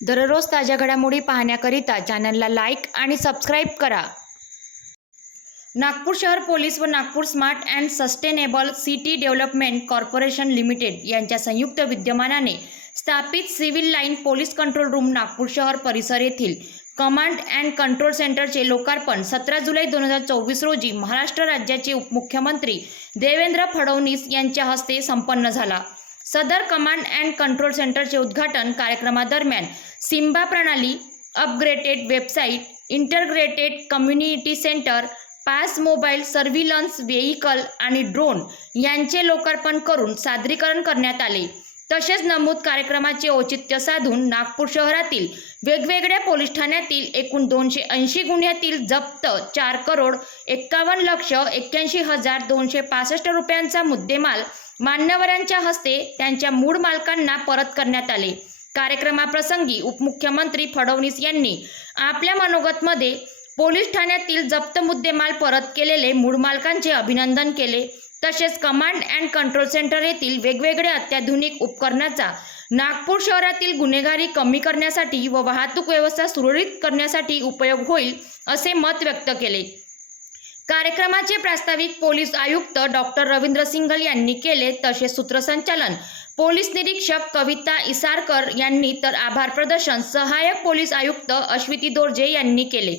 दररोज ताज्या घडामोडी पाहण्याकरिता चॅनलला लाईक आणि सबस्क्राईब करा. नागपूर शहर पोलीस व Nagpur smart and sustainable city development corporation limited यांच्या संयुक्त विद्यमानाने स्थापित civil line police control room Nagpur शहर परिसर येथील कमांड अँड कंट्रोल सेंटरचे लोकार्पण सतरा जुलै दोन हजार चोवीस रोजी महाराष्ट्र राज्याचे उपमुख्यमंत्री देवेंद्र फडणवीस यांच्या हस्ते संपन्न झाला. सदर कमांड अँड कंट्रोल सेंटरचे उद्घाटन कार्यक्रमादरम्यान सिम्बा प्रणाली upgraded website integrated community centre pass mobile surveillance vehicle आणि ड्रोन यांचे लोकार्पण करून सादरीकरण करण्यात आले. तसेच नमूद कार्यक्रमाचे औचित्य साधून नागपूर शहरातील वेगवेगळ्या पोलीस ठाण्यातील एकूण दोनशे ऐंशी गुन्ह्यातील जप्त चार करोड एक्कावन्न लक्ष एक्क्याऐंशी हजार दोनशे पासष्ट रुपयांचा मुद्देमाल मान्यवरांच्या हस्ते त्यांच्या मूळ मालकांना परत करण्यात आले. कार्यक्रमाप्रसंगी उपमुख्यमंत्री फडणवीस यांनी आपल्या मनोगतमध्ये पोलीस ठाण्यातील जप्त मुद्देमाल परत केलेले मूळ मालकांचे अभिनंदन केले. तसेच कमांड अँड कंट्रोल सेंटर येथील वेगवेगळ्या अत्याधुनिक उपकरणाचा नागपूर शहरातील गुन्हेगारी कमी करण्यासाठी व वाहतूक व्यवस्था सुरळीत करण्यासाठी उपयोग होईल असे मत व्यक्त केले. कार्यक्रमाचे प्रास्ताविक पोलीस आयुक्त डॉक्टर रवींद्र सिंघल यांनी केले तसेच सूत्रसंचालन पोलीस निरीक्षक कविता इसारकर यांनी तर आभार प्रदर्शन सहाय्यक पोलीस आयुक्त अश्विती दोर्जे यांनी केले.